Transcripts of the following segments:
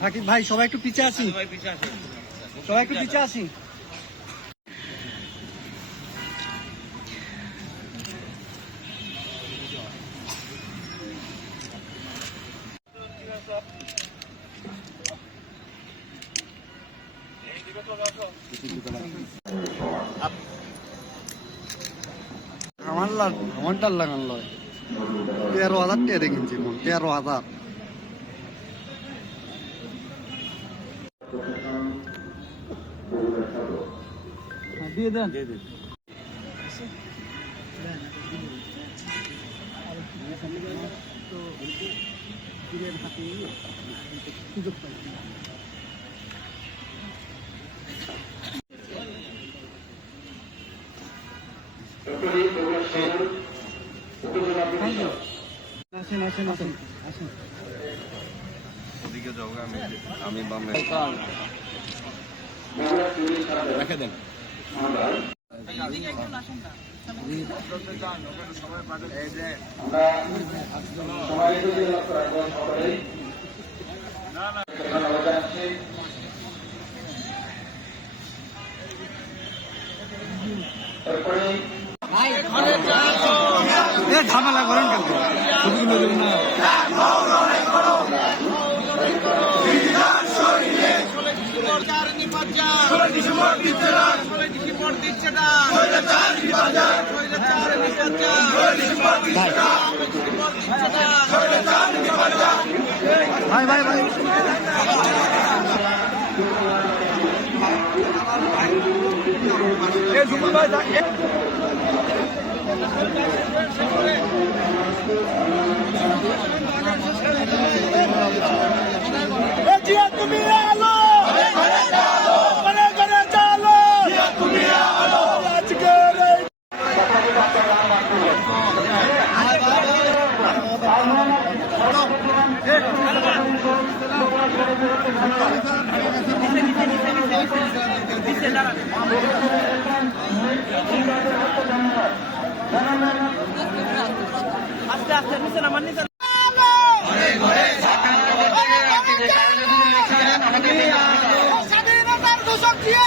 থাকি ভাই সবাই একটু পিছে আসি। সবাই একটু পিছে আসি। আমার লাগ আমারটার লাগান লয়। তেরো হাজার টেরে কিনছি মন তেরো হাজার। দিয়ে দেন। আসেন আসেন। আসেন আসেন ওদিকে যাও আমি আমি বামে রেখে দেন এ ঝামেলা করেন কেন? ভাই ভাই ভাই। ভাই দা- করে করে চালো তুমি আলো স্বাধীনতার দোষক দিয়ে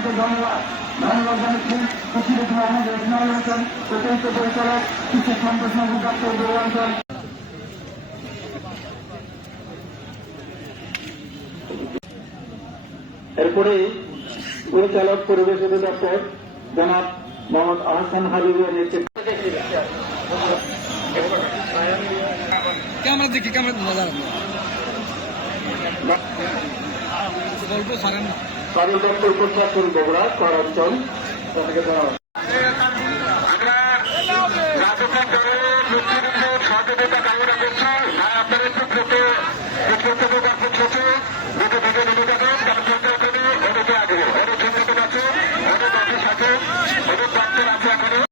স্বাধীনতা এরপরে পরিচালক পরিবেশ অধিদপ্তর জনাব মোহাম্মদ আহসান হাবিবের নেতৃত্বে ক্যামেরা দেখি ক্যামেরা মজা গল্প সারেন কাজল দপ্তর প্রশাসন বগুড়া কর অঞ্চল। তাদেরকে জানাবেন কামনা আপনারা একটু দ্রুত